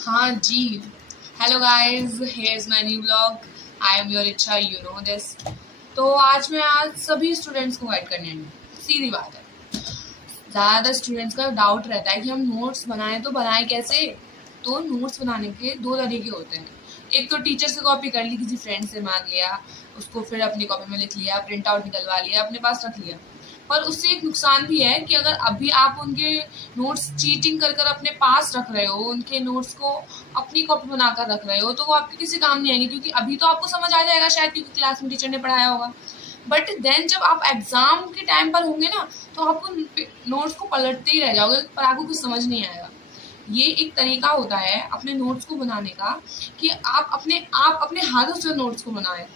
हाँ जी। Hello guys, here is my new blog. I am your Ichha, you know this. तो आज सभी स्टूडेंट्स को गाइड करने हैं। सीधी बात है, ज़्यादातर स्टूडेंट्स का डाउट रहता है कि हम नोट्स बनाएं तो बनाएं कैसे। तो नोट्स बनाने के दो तरीके होते हैं। एक तो टीचर से कॉपी कर ली, किसी फ्रेंड से मांग लिया, उसको फिर अपनी कॉपी में लिख लिया, प्रिंट आउट निकलवा लिया, अपने पास रख लिया। पर उससे एक नुकसान भी है कि अगर अभी आप उनके नोट्स चीटिंग कर कर अपने पास रख रहे हो, उनके नोट्स को अपनी कॉपी बनाकर रख रहे हो, तो वो आपके किसी काम नहीं आएंगे, क्योंकि अभी तो आपको समझ आ जाएगा शायद, क्योंकि क्लास में टीचर ने पढ़ाया होगा। बट देन जब आप एग्जाम के टाइम पर होंगे ना, तो आपको नोट्स को पलटते ही रह जाओगे, पर आपको कुछ समझ नहीं आएगा। ये एक तरीका होता है अपने नोट्स को बनाने का, कि आप अपने हाथों से नोट्स को बनाएं।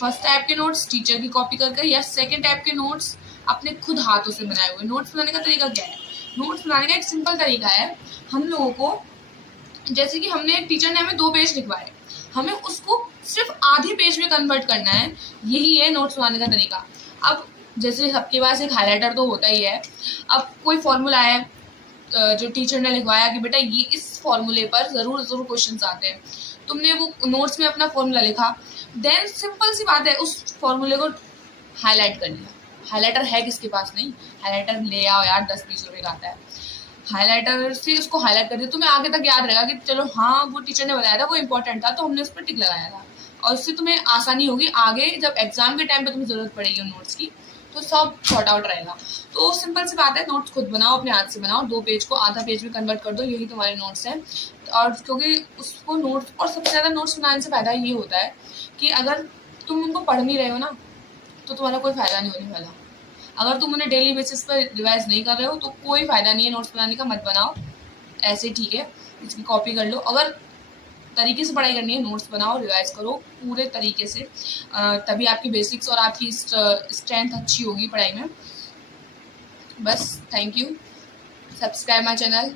फर्स्ट टाइप के नोट्स टीचर की कॉपी कर, या सेकंड टाइप के नोट्स अपने खुद हाथों से बनाए हुए। नोट्स बनाने का तरीका क्या है? नोट्स बनाने का एक सिंपल तरीका है। हम लोगों को, जैसे कि हमने टीचर ने हमें 2 पेज लिखवाए, हमें उसको सिर्फ आधे पेज में कन्वर्ट करना है। यही है नोट्स बनाने का तरीका। अब जैसे सबके पास एक हाइलाइटर तो होता ही है। अब कोई फॉर्मूला है जो टीचर ने लिखवाया कि बेटा ये इस फॉर्मूले पर ज़रूर ज़रूर क्वेश्चन आते हैं, तुमने वो नोट्स में अपना फॉर्मूला लिखा। देन सिंपल सी बात है, उस फॉर्मूले को हाईलाइट कर लिया। हाइलाइटर है किसके पास नहीं? हाइलाइटर ले आओ यार, 10-20 रुपए का आता है। हाइलाइटर से उसको हाईलाइट कर दिया, तुम्हें आगे तक याद रहेगा कि चलो हाँ, वो टीचर ने बताया था, वो इंपॉर्टेंट था, तो हमने उस पर टिक लगाया था। और उससे तुम्हें आसानी होगी आगे, जब एग्जाम के टाइम पे तुम्हें जरूरत पड़ेगी उन नोट्स की, तो सब सॉर्ट आउट रहेगा। तो सिंपल सी बात है, नोट्स खुद बनाओ, अपने हाथ से बनाओ। 2 पेज को आधा पेज में कन्वर्ट कर दो, यही तुम्हारे नोट्स हैं। और क्योंकि उसको नोट्स, और सबसे ज़्यादा नोट्स बनाने से फ़ायदा ये होता है कि अगर तुम उनको पढ़ नहीं रहे हो ना, तो तुम्हारा कोई फ़ायदा नहीं होने वाला। अगर तुम उन्हें डेली बेसिस पर रिवाइज नहीं कर रहे हो, तो कोई फ़ायदा नहीं है नोट्स बनाने का, मत बनाओ। ऐसे ठीक है, इसकी कॉपी कर लो। अगर तरीके से पढ़ाई करनी है, नोट्स बनाओ, रिवाइज करो पूरे तरीके से। तभी आपकी बेसिक्स और आपकी स्ट्रेंथ अच्छी होगी पढ़ाई में। बस, thank you. Subscribe my channel.